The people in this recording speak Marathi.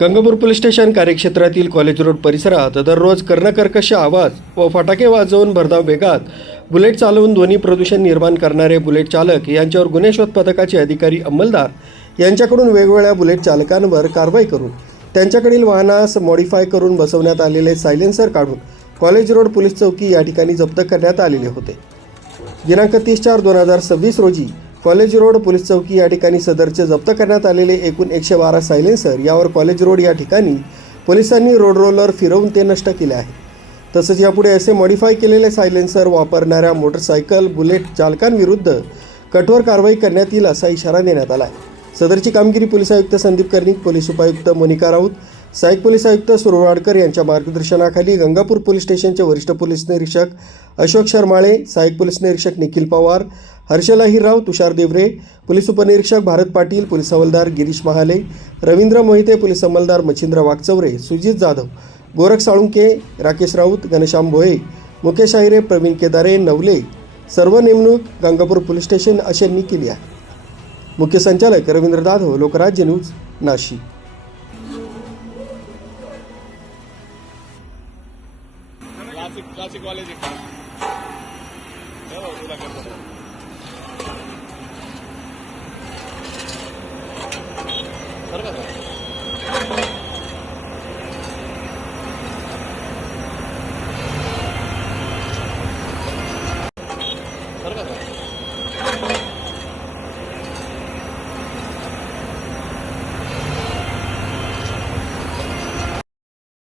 गंगापूर पोलीस स्टेशन कार्यक्षेत्रातील कॉलेज रोड परिसरात दररोज कर्णकर्कश आवाज व फटाके वाजवून भरधाव वेगात बुलेट चालवून ध्वनी प्रदूषण निर्माण करणारे बुलेट चालक यांच्यावर गुन्हे शोध पथकाचे अधिकारी अंमलदार यांच्याकडून वेगवेगळ्या बुलेट चालकांवर कारवाई करून त्यांच्याकडील वाहनास मॉडिफाय करून बसवण्यात आलेले सायलेन्सर काढून कॉलेज रोड पोलीस चौकी या ठिकाणी जप्त करण्यात आलेले होते। दिनांक 30/4/2026 रोजी कॉलेज रोड पोलीस चौकी या ठिकाणी सदरचे जप्त करण्यात आलेले एकूण 112 सायलेन्सर यावर कॉलेज रोड या ठिकाणी पोलिसांनी रोड रोलर फिरवून ते नष्ट केले आहे। तसंच यापुढे असे मॉडिफाय केलेले सायलेन्सर वापरणाऱ्या मोटरसायकल बुलेट चालकांविरुद्ध कठोर कारवाई करण्यात येईल असा इशारा देण्यात आला आहे। सदरची कामगिरी पोलीस आयुक्त संदीप कर्णिक, पोलीस उपायुक्त मोनिका राऊत, सहाय्यक पोलीस आयुक्त सुरवाडकर यांच्या मार्गदर्शनाखाली गंगापूर पोलीस स्टेशनचे वरिष्ठ पोलीस निरीक्षक अशोक शर्माळे, सहाय्यक पोलीस निरीक्षक निखिल पवार, हर्षल अहिरराव, तुषार देवरे, पोलीस उपनिरीक्षक भारत पाटील, पोलीस हवालदार गिरीश महाले, रवींद्र मोहिते, पोलीस अंमलदार मच्छिंद्र वाघचौरे, सुजित जाधव, गोरख साळुंके, राकेश राऊत, घनश्याम भोये, मुकेश आहिरे, प्रवीण केदारे, नवले सर्व नेमणूक गंगापूर पोलीस स्टेशन अशांनी केली आहे। मुख्य संचालक रवींद्र जाधव, लोकराज्य न्यूज, नाशिक। क्लासिक वाले सर का